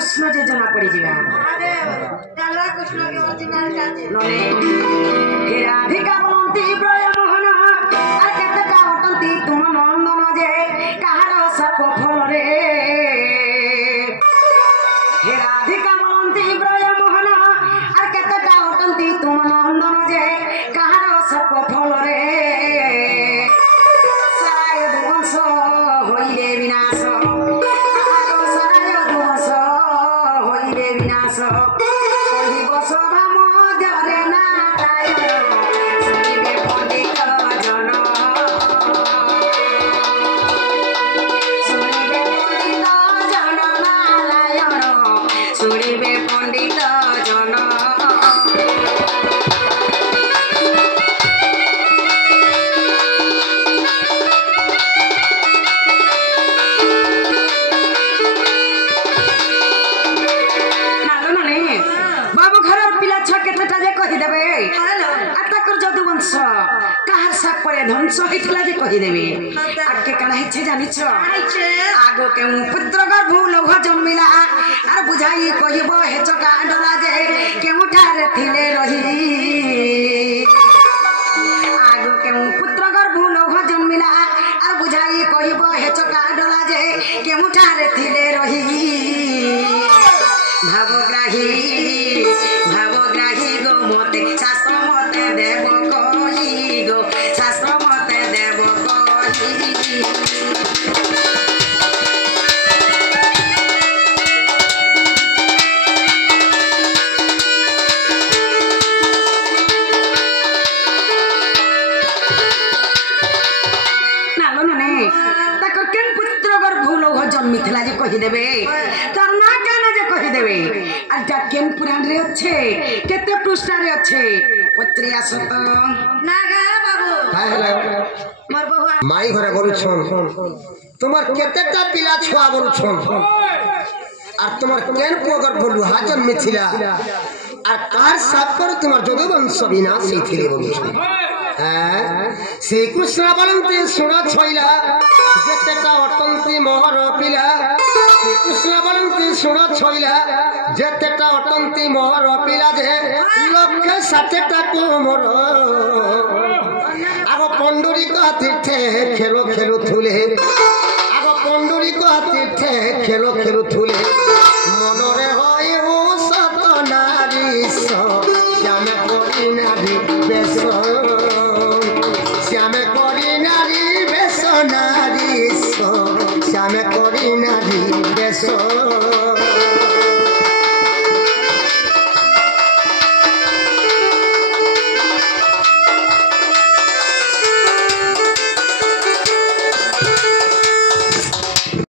कृष्ण जे जना पड़ी जीवा अरे डाला कृष्ण के ओरिजिनल जाते नने हे राधिका बोलंती ब्रय मोहन आ केते का उठंती तुम नंदन जे कहार सप फल रे हे राधिका बोलंती ब्रय मोहन आ केते का उठंती तुम नंदन जे कहार सप फल रे सराय दुवंश होइले विनाश सराय दुवंश होइले विनाश कहिब सभा मध्यरे नारायण शुनिबे पंडित जन शुनिबे पंडित जन नारायण शुनिबे पंडित जन ধ্বংস হয়েছিল যে কহিদেবে আগে কানা হচ্ছে জানিছ আগ কেউ পুত্র গর্ভ লৌহ জন্মিলা আর বুঝাই কহিব হে চকা ডলা যে কেউঠারে থিলে রহি আগ কেউ পুত্র গর্ভ লৌহ জন্মিলা আর বুঝাই কহিব হে চকা ডলা যে কেউঠারে থিলে রহি ভাবগ্রাহী ভাবগ্রাহী গো মতে শাস্ত্র মতে দেব কহি গো শাস্ত্র মতে দেব কহি নালো নানে তাকর কেন পুত্র গর্ভ লৌহ জন্মিଥିଲା যে কহিদেবে তার না কেন যে কহিদেবে আর যা কেন পুরাণ রে আছে কেতে পৃষ্ঠারে আছে পত্রে আসত না গা বাবু মোর বহু মাই ঘরে বলছন তোমার কেতেটা পিলা ছুয়া বলছন আর তোমার কেন পুয়া গর্ভ লুহা জন্মেছিলা আর কার সাপ করে তোমার যদুবংশ বিনাশ হয়েছিল বলছন হ্যাঁ শ্রীকৃষ্ণ বলন্তি শুণ ছইলা যেতেটা অটন্তি মোহর পিলা শ্রীকৃষ্ণ বলন্তি শুণ ছইলা যেতেটা অটন্তি মোহর পিলা যে লক্ষে 60টা কোমর আগ পণ্ডরিক তীর্থে খেলো খেলো থুলে আগ পণ্ডরিক তীর্থে খেলো খেলো থুলে মনরে হয় ও সত নারী শ্যামে করি নারী বেশ শ্যামে করি নারী বেশ নারী শ্যামে করি নারী বেশ